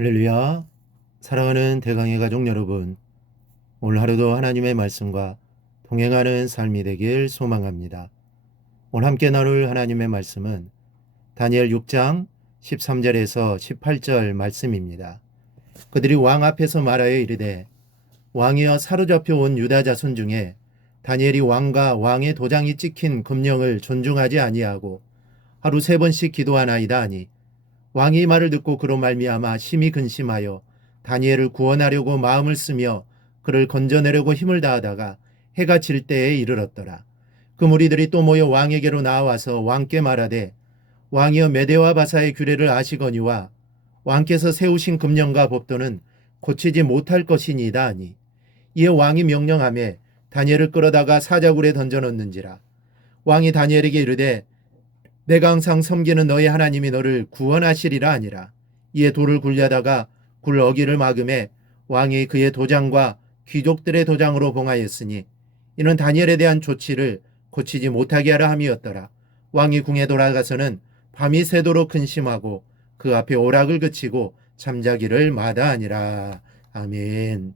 할렐루야. 사랑하는 대강의 가족 여러분, 오늘 하루도 하나님의 말씀과 동행하는 삶이 되길 소망합니다. 오늘 함께 나눌 하나님의 말씀은 다니엘 6장 13절에서 18절 말씀입니다. 그들이 왕 앞에서 말하여 이르되, 왕이여 사로잡혀 온 유다 자손 중에 다니엘이 왕과 왕의 도장이 찍힌 금령을 존중하지 아니하고 하루 3번씩 기도하나이다 하니, 왕이 이 말을 듣고 그로 말미암아 심히 근심하여 다니엘을 구원하려고 마음을 쓰며 그를 건져내려고 힘을 다하다가 해가 질 때에 이르렀더라. 그 무리들이 또 모여 왕에게로 나와서 왕께 말하되, 왕이여 메대와 바사의 규례를 아시거니와 왕께서 세우신 금령과 법도는 고치지 못할 것이니이다 하니, 이에 왕이 명령하며 다니엘을 끌어다가 사자굴에 던져놓는지라. 왕이 다니엘에게 이르되, 내가 항상 섬기는 너의 하나님이 너를 구원하시리라 하니라. 이에 돌을 굴려다가 굴 어기를 막음에 왕이 그의 도장과 귀족들의 도장으로 봉하였으니, 이는 다니엘에 대한 조치를 고치지 못하게 하라 함이었더라. 왕이 궁에 돌아가서는 밤이 새도록 근심하고 그 앞에 오락을 그치고 잠자기를 마다하니라. 아멘.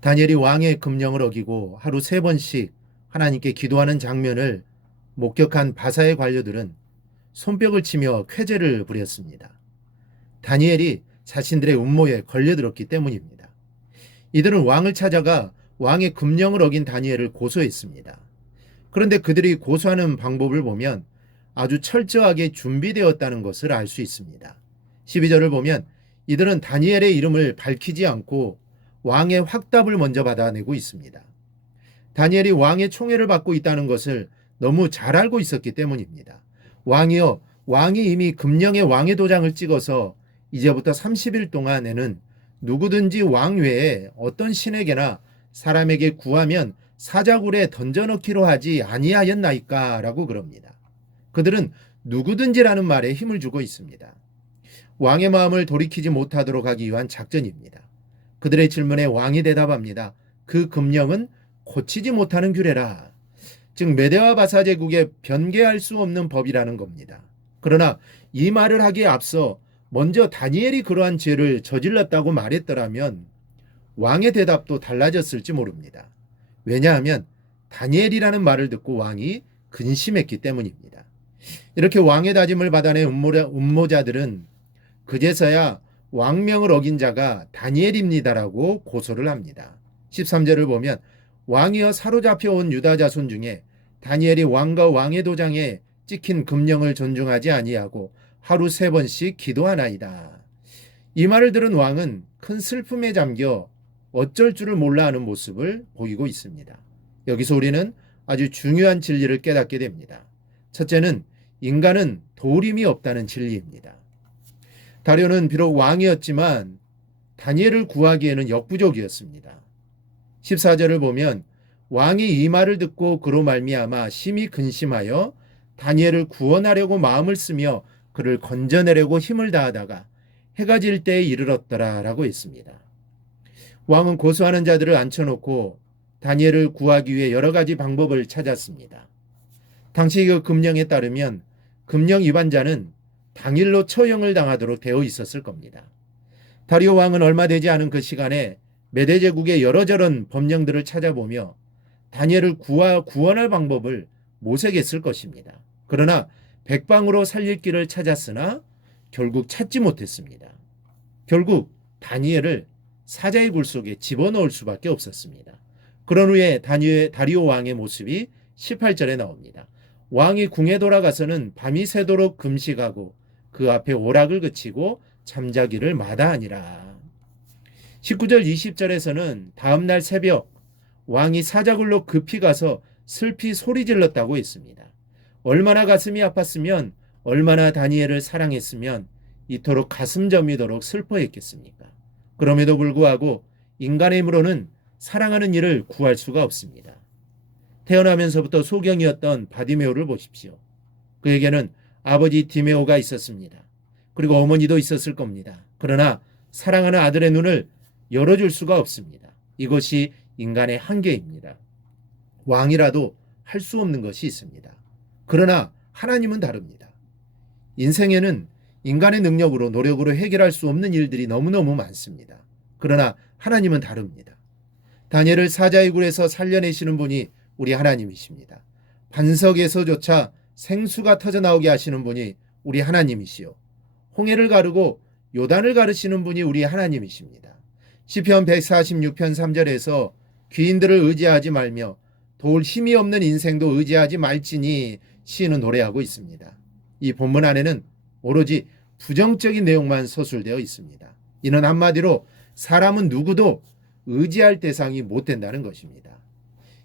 다니엘이 왕의 금령을 어기고 하루 3번씩 하나님께 기도하는 장면을 목격한 바사의 관료들은 손뼉을 치며 쾌재를 부렸습니다. 다니엘이 자신들의 음모에 걸려들었기 때문입니다. 이들은 왕을 찾아가 왕의 금령을 어긴 다니엘을 고소했습니다. 그런데 그들이 고소하는 방법을 보면 아주 철저하게 준비되었다는 것을 알 수 있습니다. 12절을 보면 이들은 다니엘의 이름을 밝히지 않고 왕의 확답을 먼저 받아내고 있습니다. 다니엘이 왕의 총애를 받고 있다는 것을 너무 잘 알고 있었기 때문입니다. 왕이여, 왕이 이미 금령의 왕의 도장을 찍어서 이제부터 30일 동안에는 누구든지 왕 외에 어떤 신에게나 사람에게 구하면 사자굴에 던져넣기로 하지 아니하였나이까 라고 그럽니다. 그들은 누구든지라는 말에 힘을 주고 있습니다. 왕의 마음을 돌이키지 못하도록 하기 위한 작전입니다. 그들의 질문에 왕이 대답합니다. 그 금령은 고치지 못하는 규례라. 즉 메대와 바사 제국에 변개할 수 없는 법이라는 겁니다. 그러나 이 말을 하기에 앞서 먼저 다니엘이 그러한 죄를 저질렀다고 말했더라면 왕의 대답도 달라졌을지 모릅니다. 왜냐하면 다니엘이라는 말을 듣고 왕이 근심했기 때문입니다. 이렇게 왕의 다짐을 받아낸 음모자들은 그제서야 왕명을 어긴 자가 다니엘입니다라고 고소를 합니다. 13절을 보면 왕이여 사로잡혀 온 유다 자손 중에 다니엘이 왕과 왕의 도장에 찍힌 금령을 존중하지 아니하고 하루 3번씩 기도하나이다. 이 말을 들은 왕은 큰 슬픔에 잠겨 어쩔 줄을 몰라 하는 모습을 보이고 있습니다. 여기서 우리는 아주 중요한 진리를 깨닫게 됩니다. 첫째는 인간은 도림이 없다는 진리입니다. 다리오는 비록 왕이었지만 다니엘을 구하기에는 역부족이었습니다. 14절을 보면 왕이 이 말을 듣고 그로 말미암아 심히 근심하여 다니엘을 구원하려고 마음을 쓰며 그를 건져내려고 힘을 다하다가 해가 질 때에 이르렀더라 라고 했습니다. 왕은 고소하는 자들을 앉혀놓고 다니엘을 구하기 위해 여러 가지 방법을 찾았습니다. 당시 그 금령에 따르면 금령 위반자는 당일로 처형을 당하도록 되어 있었을 겁니다. 다리오 왕은 얼마 되지 않은 그 시간에 메대 제국의 여러저런 법령들을 찾아보며 다니엘을 구원할 방법을 모색했을 것입니다. 그러나 백방으로 살릴 길을 찾았으나 결국 찾지 못했습니다. 결국 다니엘을 사자의 굴 속에 집어넣을 수밖에 없었습니다. 그런 후에 다리오 왕의 모습이 18절에 나옵니다. 왕이 궁에 돌아가서는 밤이 새도록 금식하고 그 앞에 오락을 그치고 잠자기를 마다하니라. 19절 20절에서는 다음날 새벽 왕이 사자굴로 급히 가서 슬피 소리 질렀다고 했습니다. 얼마나 가슴이 아팠으면, 얼마나 다니엘을 사랑했으면 이토록 가슴 저미도록 슬퍼했겠습니까? 그럼에도 불구하고 인간의 힘으로는 사랑하는 이를 구할 수가 없습니다. 태어나면서부터 소경이었던 바디메오를 보십시오. 그에게는 아버지 디메오가 있었습니다. 그리고 어머니도 있었을 겁니다. 그러나 사랑하는 아들의 눈을 열어줄 수가 없습니다. 이것이 인간의 한계입니다. 왕이라도 할 수 없는 것이 있습니다. 그러나 하나님은 다릅니다. 인생에는 인간의 능력으로 노력으로 해결할 수 없는 일들이 너무너무 많습니다. 그러나 하나님은 다릅니다. 다니엘을 사자의 굴에서 살려내시는 분이 우리 하나님이십니다. 반석에서조차 생수가 터져나오게 하시는 분이 우리 하나님이시요, 홍해를 가르고 요단을 가르시는 분이 우리 하나님이십니다. 시편 146편 3절에서 귀인들을 의지하지 말며 도울 힘이 없는 인생도 의지하지 말지니 시인은 노래하고 있습니다. 이 본문 안에는 오로지 부정적인 내용만 서술되어 있습니다. 이는 한마디로 사람은 누구도 의지할 대상이 못 된다는 것입니다.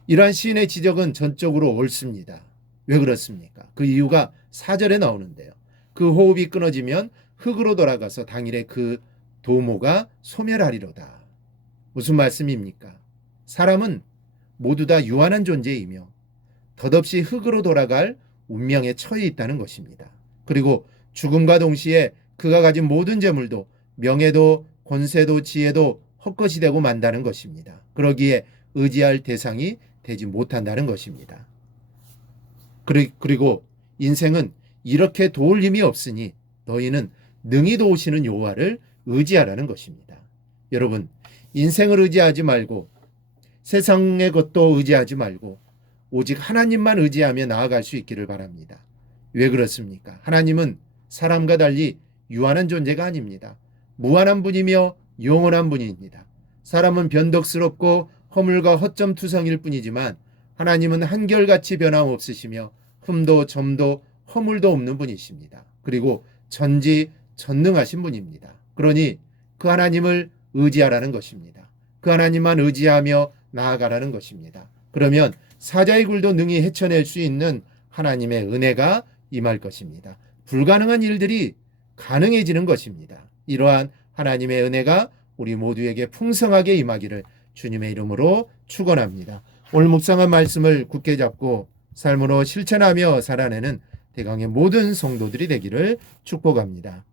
이러한 시인의 지적은 전적으로 옳습니다. 왜 그렇습니까? 그 이유가 4절에 나오는데요. 그 호흡이 끊어지면 흙으로 돌아가서 당일에 그 도모가 소멸하리로다. 무슨 말씀입니까? 사람은 모두 다 유한한 존재이며 덧없이 흙으로 돌아갈 운명에 처해 있다는 것입니다. 그리고 죽음과 동시에 그가 가진 모든 재물도, 명예도, 권세도, 지혜도 헛것이 되고 만다는 것입니다. 그러기에 의지할 대상이 되지 못한다는 것입니다. 그리고 인생은 이렇게 도울 힘이 없으니 너희는 능히 도우시는 여호와를 의지하라는 것입니다. 여러분, 인생을 의지하지 말고 세상의 것도 의지하지 말고 오직 하나님만 의지하며 나아갈 수 있기를 바랍니다. 왜 그렇습니까? 하나님은 사람과 달리 유한한 존재가 아닙니다. 무한한 분이며 영원한 분입니다. 사람은 변덕스럽고 허물과 허점투성일 뿐이지만 하나님은 한결같이 변함없으시며 흠도 점도 허물도 없는 분이십니다. 그리고 전지전능하신 분입니다. 그러니 그 하나님을 의지하라는 것입니다. 그 하나님만 의지하며 나아가라는 것입니다. 그러면 사자의 굴도 능히 헤쳐낼 수 있는 하나님의 은혜가 임할 것입니다. 불가능한 일들이 가능해지는 것입니다. 이러한 하나님의 은혜가 우리 모두에게 풍성하게 임하기를 주님의 이름으로 축원합니다. 오늘 묵상한 말씀을 굳게 잡고 삶으로 실천하며 살아내는 대강의 모든 성도들이 되기를 축복합니다.